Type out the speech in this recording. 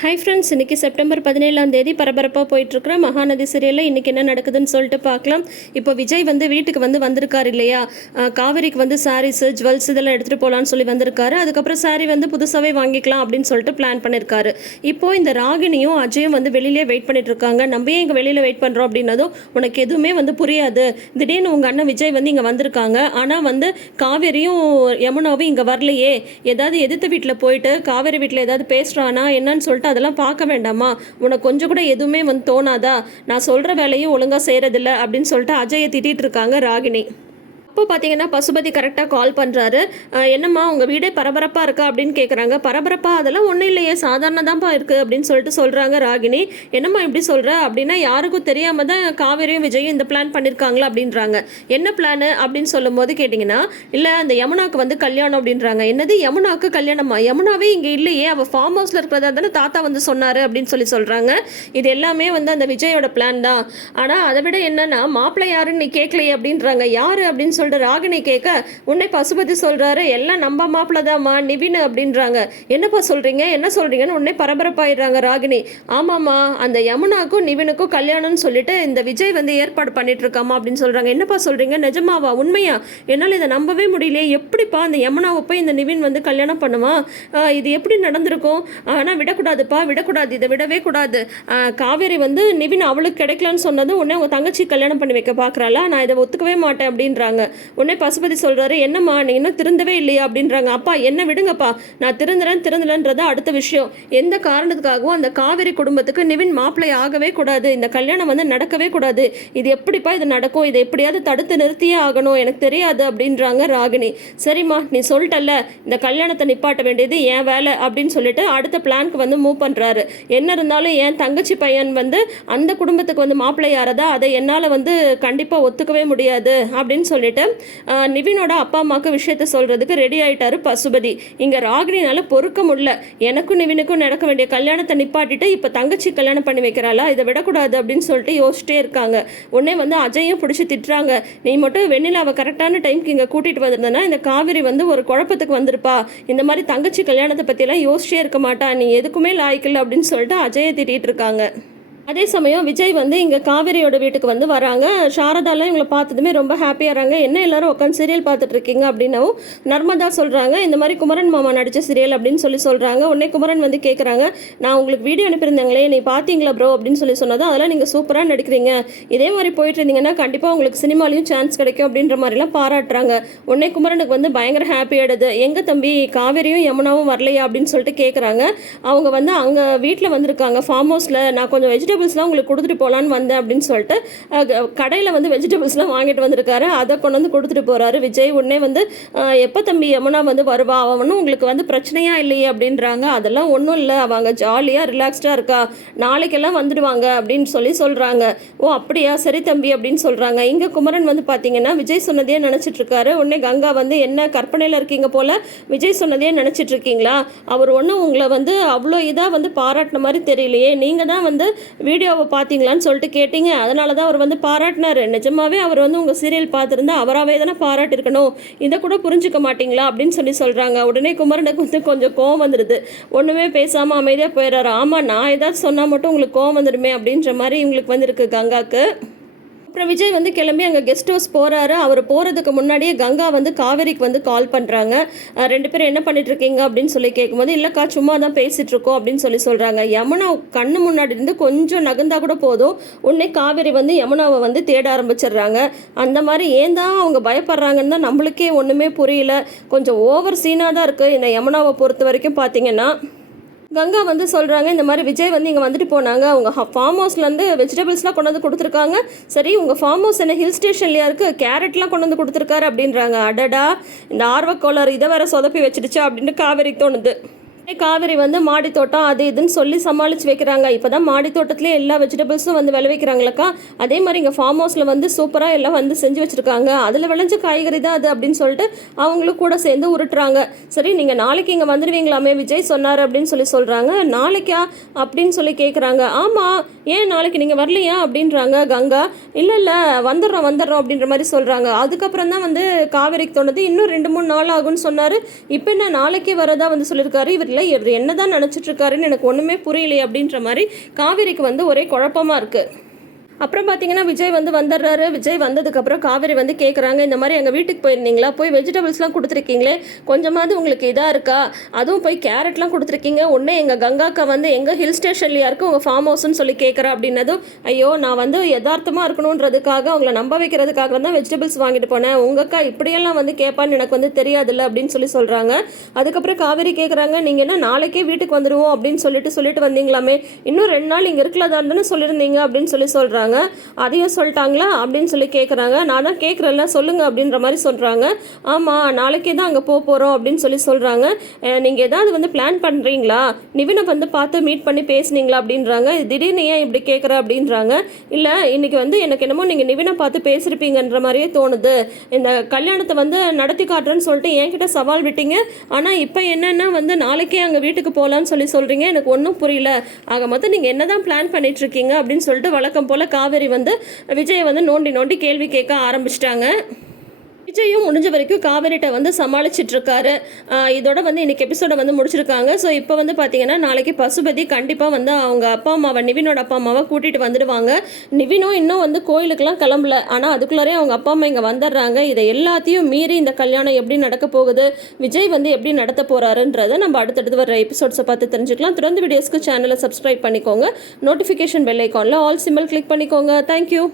Hi friends இன்றைக்கி September பதினேழாம் தேதி பரபரப்பாக போயிட்டுருக்குற மகாநதி சீரியலில் இன்றைக்கி என்ன நடக்குதுன்னு சொல்லிட்டு பார்க்கலாம். இப்போ விஜய் வந்து வீட்டுக்கு வந்து வந்திருக்காரு இல்லையா? காவேரிக்கு வந்து சாரீஸு ஜுவல்ஸ் இதெல்லாம் எடுத்துகிட்டு போகலான்னு சொல்லி வந்திருக்காரு. அதுக்கப்புறம் சாரீ வந்து புதுசாகவே வாங்கிக்கலாம் அப்படின்னு சொல்லிட்டு பிளான் பண்ணியிருக்காரு இப்போ இந்த ராகினியும் அஜயும் வந்து வெளியிலே வெயிட் பண்ணிட்டு இருக்காங்க. நம்ம ஏன் இங்கே வெளியில் வெயிட் பண்ணுறோம் அப்படின்னதும் உனக்கு எதுவுமே வந்து புரியாது. திடீர்னு உங்கள் அண்ணன் விஜய் வந்து இங்கே வந்திருக்காங்க. ஆனால் வந்து காவேரியும் யமுனாவும் இங்கே வரலையே. ஏதாவது எதிர்த்த வீட்டில் போயிட்டு காவேரி வீட்டில் ஏதாவது பேசுகிறானா என்னன்னு சொல்லிட்டு அதெல்லாம் பார்க்க வேண்டாமா? உனக்கு கொஞ்சம் கூட எதுவுமே வந்து தோணாதா? நான் சொல்கிற வேலையும் ஒழுங்காக செய்கிறதில்ல அப்படின்னு சொல்லிட்டு அஜயை திட்டிகிட்டு இருக்காங்க ராகினி. அப்போ பார்த்தீங்கன்னா பசுபதி கரெக்டாக கால் பண்ணுறாரு என்னம்மா உங்கள் வீடே பரபரப்பாக இருக்கா அப்படின்னு கேட்குறாங்க பரபரப்பாக அதெல்லாம் ஒன்றும் இல்லையே சாதாரண தான்ப்பா இருக்குது அப்படின்னு சொல்லிட்டு சொல்கிறாங்க ராகினி என்னம்மா இப்படி சொல்கிற அப்படின்னா யாருக்கும் தெரியாமல் தான் காவேரியும் விஜயும் இந்த பிளான் பண்ணியிருக்காங்களா அப்படின்றாங்க. என்ன பிளானு அப்படின்னு சொல்லும்போது கேட்டிங்கன்னா இல்லை அந்த யமுனாக்கு வந்து கல்யாணம் அப்படின்றாங்க. என்னது யமுனாவுக்கு கல்யாணமா? யமுனாவே இங்கே இல்லையே அவள் ஃபார்ம் ஹவுஸில் இருக்கிறதா தானே தாத்தா வந்து சொன்னார் அப்படின்னு சொல்லி சொல்கிறாங்க இது எல்லாமே வந்து அந்த விஜயோட பிளான் தான். ஆனால் அதை விட என்னன்னா மாப்பிள்ளை யாருன்னு நீ கேட்கலையே அப்படின்றாங்க. யார் அப்படின்னு சொல்லி சொல்கிற ராகினி கேட்க உன்னை பசுபதி சொல்கிறாரு எல்லாம் நம்ம மாப்பிள்ளை தான்மா நிவின் அப்படின்றாங்க. என்னப்பா சொல்கிறீங்க என்ன சொல்கிறீங்கன்னு உடனே பரபரப்பாயிடுறாங்க ராகினி ஆமாம்மா அந்த யமுனாக்கும் நிவினுக்கும் கல்யாணம்னு சொல்லிட்டு இந்த விஜய் வந்து ஏற்பாடு பண்ணிட்டு இருக்காமா அப்படின்னு சொல்கிறாங்க என்னப்பா சொல்கிறீங்க நிஜமாவா? உண்மையா? என்னால் இதை நம்பவே முடியலையே. எப்படிப்பா அந்த யமுனாவை போய் இந்த நிவின் வந்து கல்யாணம் பண்ணுவான் இது எப்படி நடந்திருக்கும்? ஆனால் விடக்கூடாதுப்பா விடக்கூடாது. இதை விடவே கூடாது. காவேரி வந்து நிவின் அவளுக்கு கிடைக்கலன்னு சொன்னது உடனே உங்கள் தங்கச்சி கல்யாணம் பண்ணி வைக்க பார்க்குறாளா நான் இதை ஒத்துக்கவே மாட்டேன் அப்படின்றாங்க. உடனே பசுபதி சொல்கிறாரு என்னம்மா நீ இன்னும் திருந்தவே இல்லையா? அப்படின்றாங்க. அப்பா என்ன விடுங்கப்பா. நான் திருந்துறேன் திருந்தலன்றது அடுத்த விஷயம். எந்த காரணத்துக்காகவும் அந்த காவேரி குடும்பத்துக்கு நிவின் மாப்பிள்ளை ஆகவே கூடாது. இந்த கல்யாணம் வந்து நடக்கவே கூடாது. இது எப்படிப்பா இது நடக்கும்? இதை எப்படியாவது தடுத்து நிறுத்தியே ஆகணும். எனக்கு தெரியாது அப்படின்றாங்க ராகினி. சரிம்மா நீ சொல்லிட்டல்ல. இந்த கல்யாணத்தை நிப்பாட்ட வேண்டியது என் வேலை அப்படின்னு சொல்லிட்டு அடுத்த பிளான்க்கு வந்து மூவ் பண்ணுறாரு என்ன இருந்தாலும் என் தங்கச்சி பையன் வந்து அந்த குடும்பத்துக்கு வந்து மாப்பிள்ளை யாரதா? அதை என்னால் வந்து கண்டிப்பாக ஒத்துக்கவே முடியாது அப்படின்னு சொல்லிட்டு கிட்ட நிவினோட அப்பா அம்மாவுக்கு விஷயத்த சொல்கிறதுக்கு ரெடி ஆயிட்டாரு பசுபதி இங்கே ராகினினால பொறுக்க முடியல. எனக்கும் நிவினுக்கும் நடக்க வேண்டிய கல்யாணத்தை நிப்பாட்டிட்டு இப்போ தங்கச்சி கல்யாணம் பண்ணி வைக்கிறாளா? இதை விடக்கூடாது அப்படின்னு சொல்லிட்டு யோசிச்சிட்டே இருக்காங்க. உடனே வந்து அஜயும் பிடிச்சி திட்டுறாங்க. நீ மட்டும் வெண்ணிலாவை கரெக்டான டைம்க்கு இங்கே கூட்டிகிட்டு வந்திருந்தனா இந்த காவிரி வந்து ஒரு குழப்பத்துக்கு வந்திருப்பா. இந்த மாதிரி தங்கச்சி கல்யாணத்தை பற்றிலாம் யோசிச்சே இருக்க மாட்டா. நீ எதுக்குமே லாய்க்கில்ல அப்படின்னு சொல்லிட்டு அஜயை திட்டிகிட்டு இருக்காங்க. அதே சமயம் விஜய் வந்து இங்கே காவேரியோட வீட்டுக்கு வந்து வராங்க. சாரதாலாம் இவங்களை பார்த்ததுமே ரொம்ப ஹாப்பியாகிறாங்க என்ன எல்லாரும் உட்காந்து சீரியல் பார்த்துட்டு இருக்கீங்க அப்படின்னவும் நர்மதா சொல்கிறாங்க இந்த மாதிரி குமரன் மாமா நடித்த சீரியல் அப்படின்னு சொல்லி சொல்கிறாங்க உடனே குமரன் வந்து கேட்குறாங்க நான் உங்களுக்கு வீடியோ அனுப்பியிருந்தேங்களே நீ பார்த்தீங்களா ப்ரோ அப்படின்னு சொல்லி சொன்னதும் அதெல்லாம் நீங்கள் சூப்பராக நடிக்கிறீங்க. இதே மாதிரி போயிட்டு இருந்தீங்கன்னா கண்டிப்பாக உங்களுக்கு சினிமாலையும் சான்ஸ் கிடைக்கும் அப்படின்ற மாதிரிலாம் பாராட்டுறாங்க. உடனே குமரனுக்கு வந்து பயங்கர ஹாப்பி ஆயிடுது. எங்கள் தம்பி காவேரியும் யமுனாவும் வரலையா? அப்படின்னு சொல்லிட்டு கேட்குறாங்க அவங்க வந்து அங்கே வீட்டில் வந்திருக்காங்க. ஃபார்ம் ஹவுஸில் நான் கொஞ்சம் வெஜிடபிள்ஸ்லாம் உங்களுக்கு கொடுத்துட்டு போகலான்னு வந்தேன் அப்படின்னு சொல்லிட்டு கடையில் வந்து வெஜிடபிள்ஸ்லாம் வாங்கிட்டு வந்திருக்காரு. அதை கொண்டு வந்து கொடுத்துட்டு போகிறாரு விஜய் உடனே வந்து எப்போ தம்பி யமுனா வந்து வருவா? அவனும் உங்களுக்கு வந்து பிரச்சனையா இல்லையே? அப்படின்றாங்க. அதெல்லாம் ஒன்றும் இல்லை. அவங்க ஜாலியாக ரிலாக்ஸ்டாக இருக்கா? நாளைக்கெல்லாம் வந்துடுவாங்க அப்படின்னு சொல்லி சொல்கிறாங்க ஓ அப்படியா? சரி தம்பி அப்படின்னு சொல்கிறாங்க இங்கே குமரன் வந்து பார்த்தீங்கன்னா விஜய் சொன்னதே நினச்சிட்ருக்காரு உடனே கங்கா வந்து என்ன கற்பனையில் இருக்கீங்க போல்? விஜய் சொன்னதே நினச்சிட்டு இருக்கீங்களா? அவர் ஒன்றும் உங்களை வந்து அவ்வளோ இதாக வந்து பாராட்டின மாதிரி தெரியலையே. நீங்கள் தான் வந்து வீடியோவை பார்த்தீங்களான்னு சொல்லிட்டு கேட்டீங்க. அதனால தான் அவர் வந்து பாராட்டினாரு. நிஜமாவே அவர் வந்து உங்கள் சீரியல் பார்த்துருந்தா அவராகவே தானே பாராட்டிருக்கணும் இதை கூட புரிஞ்சுக்க மாட்டீங்களா அப்படின்னு சொல்லி சொல்கிறாங்க உடனே குமரனுக்கு வந்து கொஞ்சம் கோவம் வந்துடுது ஒன்றுமே பேசாமல் அமைதியாக போயிடுறாரு. ஆமாம் நான் ஏதாச்சும் சொன்னால் மட்டும் உங்களுக்கு கோவம் வந்துடுமே அப்படின்ற மாதிரி இவங்களுக்கு வந்திருக்கு கங்காக்கு. அப்புறம் விஜய் வந்து கிளம்பி அங்கே கெஸ்ட் ஹவுஸ் போகிறாரு அவர் போகிறதுக்கு முன்னாடியே கங்கா வந்து காவேரிக்கு வந்து கால் பண்ணுறாங்க ரெண்டு பேரும் என்ன பண்ணிட்டு இருக்கீங்க அப்படின்னு சொல்லி கேட்கும்போது இல்லைக்கா சும்மா தான் பேசிகிட்டு இருக்கோம் அப்படின்னு சொல்லி சொல்கிறாங்க யமுனா கண்ணு முன்னாடி இருந்து கொஞ்சம் நகர்ந்தா கூட போதும். உடனே காவேரி வந்து யமுனாவை வந்து தேட ஆரம்பிச்சிடுறாங்க. அந்த மாதிரி ஏன் தான் அவங்க பயப்படுறாங்கன்னு தான் நம்மளுக்கே ஒன்றுமே புரியல. கொஞ்சம் ஓவர் சீனாக தான் இருக்குது இந்த யமுனாவை பொறுத்த வரைக்கும் பார்த்தீங்கன்னா கங்கா வந்து சொல்கிறாங்க இந்த மாதிரி விஜய் வந்து இங்கே வந்துட்டு போனாங்க. அவங்க ஃபார்ம் ஹவுஸ்லேருந்து வெஜிடபிள்ஸ்லாம் கொண்டு வந்து கொடுத்துருக்காங்க. சரி உங்கள் ஃபார்ம் ஹவுஸ் என்ன ஹில் ஸ்டேஷன்லையா இருக்குது கேரட்லாம் கொண்டு வந்து கொடுத்துருக்காரு அப்படின்றாங்க. அடடா இந்த ஆர்வக்கோளாறு இதை வேற சொதப்பி வச்சிருச்சா அப்படின்ட்டு காவேரி தோணுது. காவேரி வந்து மாடி தோட்டம் அது இதுன்னு சொல்லி சமாளித்து வைக்கிறாங்க. இப்போ தான் மாடி தோட்டத்திலே எல்லா வெஜிடபிள்ஸும் வந்து விளைவிக்கிறாங்களக்கா அதே மாதிரி இங்கே ஃபார்ம் ஹவுஸில் வந்து சூப்பராக எல்லாம் வந்து செஞ்சு வச்சுருக்காங்க. அதில் விளைஞ்ச காய்கறி தான் அது அப்படின்னு சொல்லிட்டு அவங்களும் கூட சேர்ந்து உருட்டுறாங்க. சரி நீங்கள் நாளைக்கு இங்கே வந்துடுவீங்களாமே விஜய் சொன்னார் அப்படின்னு சொல்லி சொல்கிறாங்க நாளைக்கா? அப்படின்னு சொல்லி கேட்குறாங்க ஆமாம் ஏன் நாளைக்கு? நீங்கள் வரலையா? அப்படின்றாங்க கங்கா. இல்லை இல்லை வந்துடுறோம் வந்துடுறோம் அப்படின்ற மாதிரி சொல்கிறாங்க அதுக்கப்புறம் தான் வந்து காவேரிக்கு தோணுது. இன்னும் ரெண்டு மூணு நாள் ஆகும்னு சொன்னார். இப்போ என்ன நாளைக்கே வரதா வந்து சொல்லியிருக்காரு. இவர் தெரியல இவர் என்னதான் நினைச்சிட்டு இருக்காருன்னு எனக்கு ஒன்றுமே புரியலையே அப்படின்ற மாதிரி காவேரிக்கு வந்து ஒரே குழப்பமா இருக்குது அப்புறம் பார்த்தீங்கன்னா விஜய் வந்து வந்துடுறாரு விஜய் வந்ததுக்கப்புறம் காவேரி வந்து கேட்குறாங்க இந்த மாதிரி எங்கள் வீட்டுக்கு போயிருந்தீங்களா? போய் வெஜிடபிள்ஸ்லாம் கொடுத்துருக்கீங்களே? கொஞ்சமாவது உங்களுக்கு இதாக இருக்கா? அதுவும் போய் கேரட்லாம் கொடுத்துருக்கீங்க. ஒன்று எங்கள் கங்காக்கா வந்து எங்கள் ஹில் ஸ்டேஷன்லையா இருக்குது உங்கள் ஃபார்ம் ஹவுஸ்னு சொல்லி கேட்குறா அப்படின்னதும் ஐயோ நான் வந்து யதார்த்தமாக இருக்கணுன்றதுக்காக அவங்கள நம்ப வைக்கிறதுக்காக தான் வெஜிடபிள்ஸ் வாங்கிட்டு போனேன். உங்கள் அக்கா இப்படியெல்லாம் வந்து கேட்பான்னு எனக்கு வந்து தெரியாதுல்ல? அப்படின்னு சொல்லி சொல்கிறாங்க அதுக்கப்புறம் காவேரி கேட்குறாங்க நீங்கள் என்ன நாளைக்கே வீட்டுக்கு வந்துடுவோம் அப்படின்னு சொல்லிட்டு சொல்லிட்டு வந்தீங்களாமே. இன்னும் ரெண்டு நாள் இங்கே இருக்கலாதான்னு சொல்லியிருந்தீங்க அப்படின்னு சொல்லி சொல்கிறாங்க அதையும் சொல்லிட்டாங்களா? அப்படின்னு சொல்லி கேட்குறாங்க நான் தான் கேட்குறேன்ல சொல்லுங்கள் அப்படின்ற மாதிரி சொல்கிறாங்க ஆமாம் நாளைக்கே தான் அங்கே போக போகிறோம் அப்படின்னு சொல்லி சொல்கிறாங்க நீங்கள் ஏதாவது வந்து பிளான் பண்ணுறீங்களா நிவினை வந்து பார்த்து மீட் பண்ணி பேசுனீங்களா அப்படின்றாங்க. திடீர்னு ஏன் இப்படி கேட்குற அப்படின்றாங்க. இல்லை இன்றைக்கி வந்து எனக்கு என்னமோ நீங்கள் நிவினை பார்த்து பேசியிருப்பீங்கன்ற மாதிரியே தோணுது. இந்த கல்யாணத்தை வந்து நடத்தி காட்டுறேன்னு சொல்லிட்டு என்கிட்ட சவால் விட்டீங்க. ஆனால் இப்போ என்னென்னா வந்து நாளைக்கே அங்கே வீட்டுக்கு போகலான்னு சொல்லி சொல்கிறீங்க எனக்கு ஒன்றும் புரியல. ஆக மொத்தம் நீங்கள் என்ன தான் பிளான் பண்ணிகிட்ருக்கீங்க அப்படின்னு சொல்லிட்டு வழக்கம் போல் காவேரி வந்து விஜயை வந்து நோண்டி நோண்டி கேள்வி கேட்க ஆரம்பிச்சிட்டாங்க. விஜயும் முடிஞ்ச வரைக்கும் காவேரிட்ட வந்து சமாளிச்சிட்டு இருக்காரு இதோட வந்து இன்னைக்கு எபிசோட வந்து முடிச்சிருக்காங்க. ஸோ இப்போ வந்து பார்த்தீங்கன்னா நாளைக்கு பசுபதி கண்டிப்பாக வந்து அவங்க அப்பா அம்மாவை நிவினோட அப்பா அம்மாவை கூட்டிட்டு வந்துடுவாங்க. நிவினும் இன்னும் வந்து கோயிலுக்கெல்லாம் கிளம்பல. ஆனால் அதுக்குள்ளாரே அவங்க அப்பா அம்மா இங்கே வந்துடுறாங்க. இதை எல்லாத்தையும் மீறி இந்த கல்யாணம் எப்படி நடக்க போகுது விஜய் வந்து எப்படி நடத்த போகிறாருன்றதை நம்ம அடுத்தடுத்து வர எபிசோட்ஸை பார்த்து தெரிஞ்சுக்கலாம். தொடர்ந்து வீடியோஸ்க்கு சேனலை சப்ஸ்கிரைப் பண்ணிக்கோங்க. நோட்டிஃபிகேஷன் பெல் ஐக்கானில் ஆல் சிம்பிள் கிளிக் பண்ணிக்கோங்க. Thank you